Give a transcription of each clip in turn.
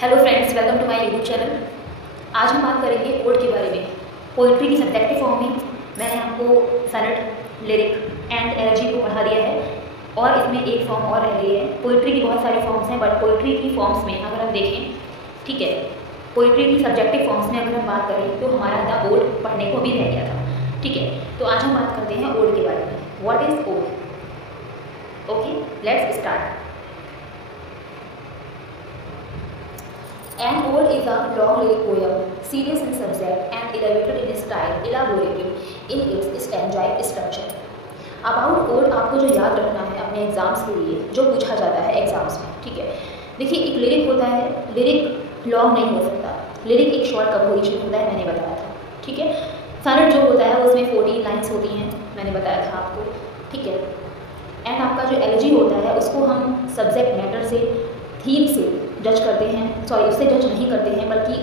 Hello friends, welcome to my YouTube channel. आज हम बात करेंगे ओड के बारे में। पोइट्री की सब्जेक्टिव फॉर्म में मैंने आपको सनट, लिरिक एंड एलजी को पढ़ा दिया है और इसमें एक फॉर्म और रह गई है। पोइट्री की बहुत सारी फॉर्म्स हैं, बट पोइट्री की फॉर्म्स में अगर हम देखें, ठीक है, पोइट्री की सब्जेक्टिव फॉर्म्स में अगर हम बात करें तो हमारा द ओड पढ़ने को भी रह गया था। ठीक है, तो आज हम बात करते हैं ओड के बारे में। What is ode? Okay, let's start. An ode is a long lyric poem, serious in subject and elaborated in its stanzaic structure. About ode आपको जो याद रखना है अपने एग्जाम्स के लिए, जो पूछा जाता है एग्जाम्स में, ठीक है। देखिए, एक लिरिक होता है, लिरिक लॉन्ग नहीं हो सकता, लिरिक एक शॉर्ट कंपोजिशन होता है, मैंने बताया था, ठीक है। सनट जो होता है उसमें 14 लाइन्स होती हैं, मैंने बताया था आपको, ठीक है। एंड आपका जो एलजी होता है उसको हम सब्जेक्ट मैटर से, थीम से जज करते हैं, सॉरी उससे जज नहीं करते हैं, बल्कि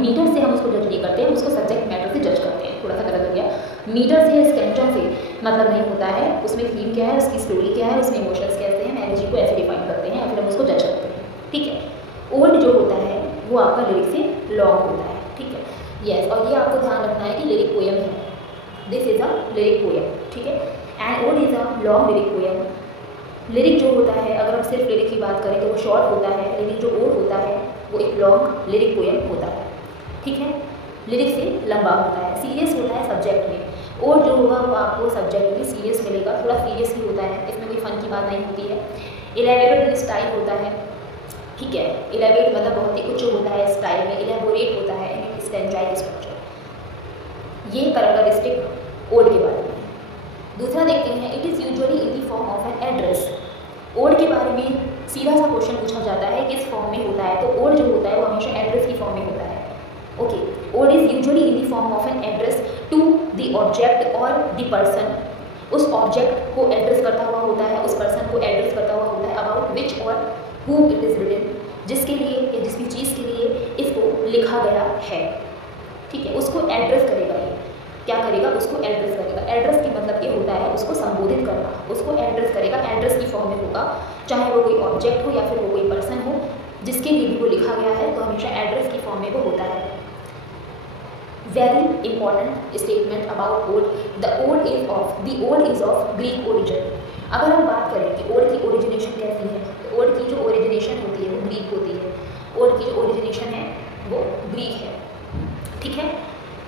मीटर से हम उसको जज नहीं करते हैं, उसको सब्जेक्ट मैटर से जज करते हैं। थोड़ा सा गलत हो गया, मीटर से, स्टेंजा से मतलब नहीं होता है। उसमें थीम क्या है, उसकी स्टोरी क्या है, उसमें इमोशंस कैसे हैं, एनर्जी को ऐसे डिफाइन करते हैं, या फिर हम उसको जज करते हैं, ठीक है। ओड जो होता है वो आपका लिरिक से लॉन्ग होता है, ठीक है, यस। और ये आपको ध्यान रखना है कि लिरिक पोएम है, this is a lyric poem, ठीक है। And ode is a long lyric poem. Lyric जो होता है, अगर हम सिर्फ लिरिक की बात करें तो वो शॉर्ट होता है, लेकिन जो ओड होता है वो एक लॉन्ग लिरिक पोएम होता है, ठीक है। लिरिक से लंबा होता है, सीरियस होता है सब्जेक्ट में। ओड जो होगा वो आपको सब्जेक्ट में सीरियस मिलेगा, थोड़ा सीरियस ही होता है, इसमें कोई फन की बात नहीं होती है। इलेबोरेटेड स्टाइल होता है, ठीक है। इलेबोरेट मतलब बहुत ही उच्च होता है स्टाइल में, इलेबोरेट होता है स्टेंजाइक स्ट्रक्चर। ये कैरेक्टरिस्टिक ओड के बारे में। दूसरा देखते हैं, it is usually in the form of an address. Ode के बारे में सीधा सा क्वेश्चन पूछा जाता है किस फॉर्म में होता है, तो ओड जो होता है वो हमेशा एड्रेस की फॉर्म में होता है। Okay, ode is usually in the form of an address to the object और द पर्सन। उस ऑब्जेक्ट को एड्रेस करता हुआ होता है, उस पर्सन को एड्रेस करता हुआ होता है, अबाउट विच और हु इट इज़ रिटन, जिसके लिए या जिस भी चीज़ के लिए इसको लिखा गया है, ठीक है। उसको एड्रेस करेगा, ये क्या करेगा, उसको एड्रेस करेगा। एड्रेस की मतलब ये होता है उसको संबोधित करना, उसको एड्रेस करेगा, एड्रेस की फॉर्म में होगा, चाहे वो कोई ऑब्जेक्ट हो या फिर वो कोई पर्सन हो, जिसके लिए भी वो लिखा गया है, तो हमेशा एड्रेस की फॉर्म में वो होता है। Very important statement about ode, the ode is of Greek origin. अगर हम बात करें कि ओड की ओरिजिनेशन कैसी है, तो ओड की जो ओरिजिनेशन होती है वो ग्रीक होती है। ओड की जो ओरिजिनेशन है वो ग्रीक है, ठीक है,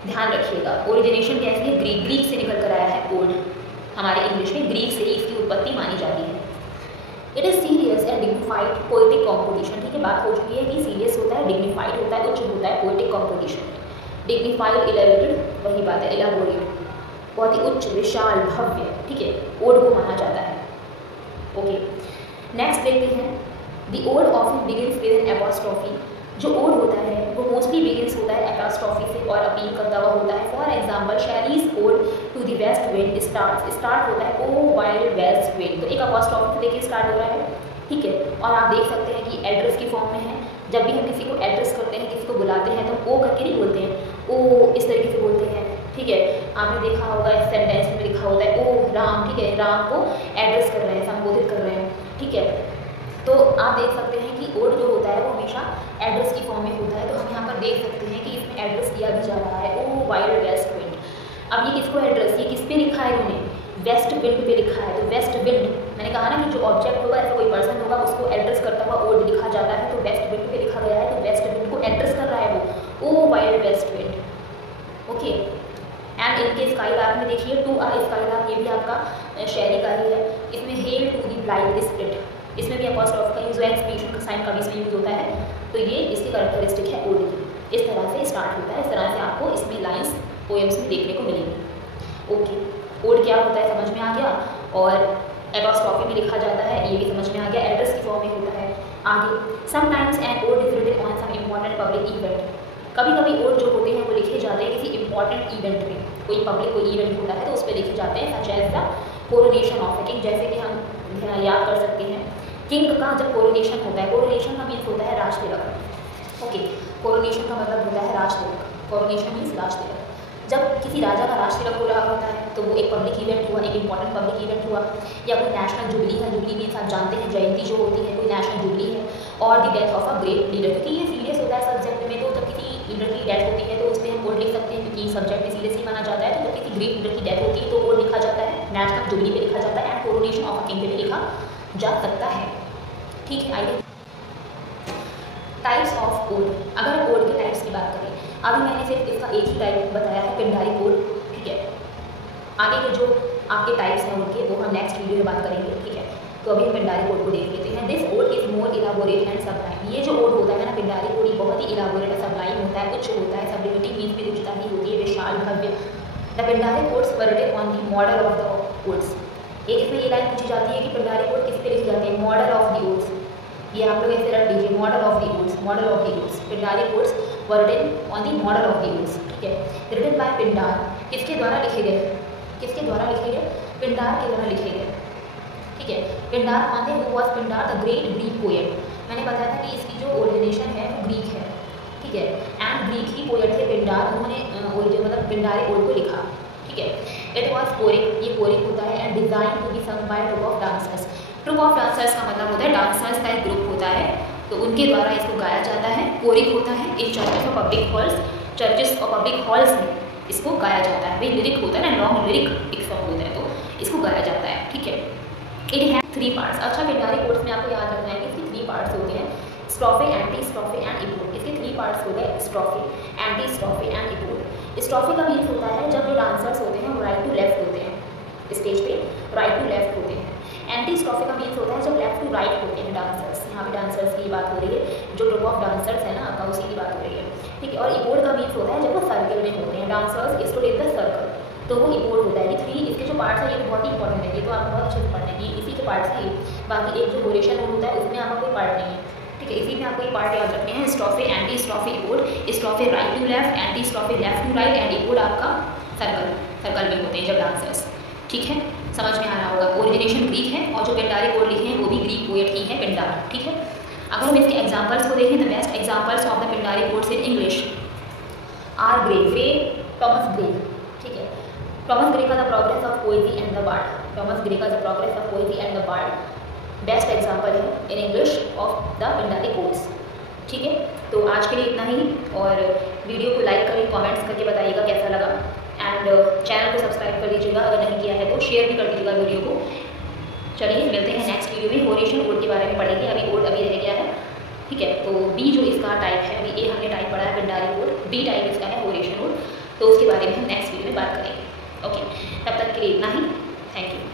ध्यान रखिएगा। ओरिजिनेशन कैसी है, ग्रीक से निकल कर आया है ओड। हमारे इंग्लिश में ग्रीक से ही इसकी उत्पत्ति मानी जाती है। It is serious and dignified poetic composition, ठीक है। बात हो चुकी है कि सीरियस होता है, डिग्निफाइड होता है, उच्च होता है पोएटिक कॉम्पोजिशन। डिग्निफाइड, इलेबोरेटेड, वही बात है, इलाबोरेट, बहुत ही उच्च, विशाल, भव्य, ठीक है, ओड को माना जाता है। ओके, नेक्स्ट देखते हैं, the ode often begins with an apostrophe. जो ओड होता है वो मोस्टली बिगिंस होता है एपोस्ट्रोफी से और अपील करता हुआ होता है। For example, Shelley's ode to the west wind start होता है ओ वाइल्ड वेस्ट विंड, तो एक एपोस्ट्रोफी से लेके स्टार्ट हो रहा है, ठीक है। और आप देख सकते हैं कि एड्रेस की फॉर्म में है। जब भी हम किसी को एड्रेस करते हैं, किसी को बुलाते हैं, तो ओ करके नहीं बोलते हैं, ओ इस तरीके से बोलते हैं, ठीक है। आपने देखा होगा इस सेंटेंस में लिखा होता है ओ राम, ठीक है, राम को एड्रेस कर रहे हैं, संबोधित कर रहे हैं, ठीक है। तो आप देख सकते हैं कि ओड जो होता है वो हमेशा एड्रेस की फॉर्म में होता है। तो हम यहाँ पर देख सकते हैं कि इसमें एड्रेस किया भी जा रहा है ओ वाइल्ड वेस्ट विंड। अब ये किसको एड्रेस, ये किस पे लिखा है इन्होंने, वेस्ट विंड पे लिखा है। तो वेस्ट विंड, मैंने कहा ना कि जो ऑब्जेक्ट होगा, ऐसा कोई पर्सन होगा, उसको एड्रेस करता हुआ ओड लिखा जाता है, तो वेस्ट विंड पे लिखा गया है, तो वेस्ट विंड को एड्रेस कर रहा है वो O wild west wind, okay. And इनके स्काईलार्क में देखिए, टू आ स्काईलार्क, ये भी आपका शायरी का ही है। इसमें hail to the blind split, इसमें भी एपोस्ट्रोफी का यूज है, एक्सक्लेमेशन का साइन का भी इसमें यूज होता है। तो ये इसकी कैरेक्टरिस्टिक है ओड की। इस तरह से स्टार्ट होता है, इस तरह से आपको इसमें लाइंस पोएम्स में देखने को मिलेंगी। ओके, ओड क्या होता है समझ में आ गया, और एपोस्ट्रोफी में लिखा जाता है, ये भी समझ में आ गया, एड्रेस की फॉर्म में होता है। आगे, sometimes an ode is written on some important public event. कभी कभी ओड जो होते हैं वो लिखे जाते हैं किसी इंपॉर्टेंट इवेंट में, कोई पब्लिक कोई इवेंट होता है तो उस पर लिखे जाते हैं, such as the coronation of a king. जैसे कि हम याद कर सकते हैं किंग का जब कोरोनेशन होता है, कोरोनेशन का मीन्स होता है राज तिलक, ओके। कोरोनेशन का मतलब होता है राज तिलक, कोरोनेशन मीन्स राज तिलक। जब किसी राजा का राज तिलक हो रहा होता है तो वो एक पब्लिक इवेंट हुआ, एक इंपॉर्टेंट पब्लिक इवेंट हुआ, या कोई नेशनल जुबली है, जुबली मीन्स आप जानते हैं जयंती जो होती है, कोई नेशनल जुबली है, और the death of a great leader, क्योंकि ये सीरियस होता है सब्जेक्ट में, तो जब किसी लीडर की डेथ होती है तो उस पर हम कोड लिख सकते हैं, क्योंकि सब्जेक्ट में सीरियस ही माना जाता है। तो जब किसी ग्रेट लीडर की डेथ होती है तो कोड लिखा जाता है, नेशनल जुबली पे लिखा जाता है, and coronation of a king पे भी लिखा जा सकता है। ठीक है, आइए टाइप्स ऑफ कोड। अगर कोड के टाइप्स की बात करें, अभी मैंने सिर्फ इसका एक ही टाइप बताया है, पिंडारी कोड। ठीक है, आगे के जो आपके टाइप्स हैं उनके वो हम नेक्स्ट वीडियो में बात करेंगे। ठीक है, तो अभी हम पिंडारी कोड को देख लेते हैं। This ode is more elaborate and sublime. ये जो ओड होता है ना पिंडारी कोड, ये बहुत ही इलाबोरेट और सबलाइम होता है, उच्च होता है। सबलिमिटी मीन्स भी उच्चता ही होती है, विशाल भव्य। The Pindaric odes were written on the model of the odes. एक इसमें ये लाइन पूछी जाती है कि पिंडारी कोड किस पे लिखे जाते हैं, मॉडल ऑफ द ओड्स। ये आप लोग ऐसे रख लीजिए, model of the odes, model of the odes. Pindaric odes were written on the model of the odes. ठीक है, रिटन बाय पिंडार, किसके द्वारा लिखे गए, किसके द्वारा लिखे गए, पिंडार के द्वारा लिखे गए। ठीक है, पिंडार कौन थे, who was Pindar the great Greek poet. मैंने बताया था कि इसकी जो ओरिजिनेशन है वो ग्रीक है। ठीक है, एंड ग्रीक ही पोएट थे पिंडार, उन्होंने मतलब पिंडारी कोड को लिखा। ठीक है, इट वाज कोरिक, ये कोरिक होता है, and designed to be sung by troupe of dancers. Troupe of dancers का मतलब होता है डांसर्स का एक ग्रुप होता है, तो उनके द्वारा इसको गाया जाता है। कोरिक होता है इन चर्चेस और पब्लिक हॉल्स, चर्चेस और पब्लिक हॉल्स में इसको गाया जाता है। भाई लिरिक होता है ना, लॉन्ग लिरिक एक सॉन्ग होता है, तो इसको गाया जाता है। ठीक है, इट हैव 3 पार्ट्स। अच्छा, पिंडारी कोड्स में आपको याद रखना है कि इसके 3 पार्ट्स होते हैं, स्ट्रोफे, एंटी स्ट्रोफे एंड इपोड। इसके 3 पार्ट्स होते हैं, स्ट्रोफे, एंटी स्ट्रोफे एंड इपोड। स्ट्रोफे का मीन्स होता है जब जो डांसर्स होते हैं वो राइट टू लेफ्ट होते हैं, स्टेज पे राइट टू लेफ्ट होते हैं। एंटी स्ट्रोफे का मीन्स होता है जब लेफ्ट टू राइट होते हैं डांसर्स। यहाँ पे डांसर्स की बात हो रही है, जो ग्रुप ऑफ डांसर्स है ना आपका, उसी की बात हो रही है। ठीक है, और इपोड का मीन्स होता है जब वो सर्कल में होते हैं, dancers stood in the circle, तो वो इपोड होता है। ये 3 इसके जो पार्ट्स हैं ये तो बहुत ही इंपॉर्टेंट है, ये तो आप बहुत अच्छे से पढ़ने की, इसी के पार्ट्स हैं। बाकी एक जो ओरेशन मोड होता है उसमें आपका कोई पार्ट नहीं है। ठीक है, इसी में आपको ये पार्ट याद रखने हैं, strophe, antistrophe, epode. Strophe right to left, antistrophe left to right, and epode आपका सर्कल में होते हैं जब डांसर्स। ठीक है, समझ में आ रहा होगा। ओरिजिनेशन ग्रीक है और जो पिंडारी कोड लिखे हैं वो भी ग्रीक पोएट ही है, पिंडार। ठीक है, अगर हम इसके एग्जाम्पल्स को देखें, the best examples of the Pindaric odes in English are Gray, वे, टॉमस ग्रे। ठीक है, टॉमस ग्रे का the Progress of Poetry and the Bard, Thomas Gray का the Progress of Poetry and the Bard best example है in English of the Pindaric odes. ठीक है, तो आज के लिए इतना ही, और वीडियो को लाइक करें, कमेंट्स करके बताइएगा कैसा लगा, एंड चैनल को सब्सक्राइब कर दीजिएगा, अगर नहीं किया है तो शेयर भी कर दीजिएगा वीडियो को। चलिए मिलते हैं नेक्स्ट वीडियो में, ओरेशन कोड के बारे में पढ़ेंगे। अभी कोड अभी रह गया है। ठीक है, तो बी जो इसका टाइप है, अभी ए हमने टाइप पढ़ा है पिंडारी कोड, बी टाइप इसका है ओरेशन कोड, तो उसके बारे में हम नेक्स्ट वीडियो में बात करेंगे। ओके, तब तक के लिए इतना ही, थैंक यू।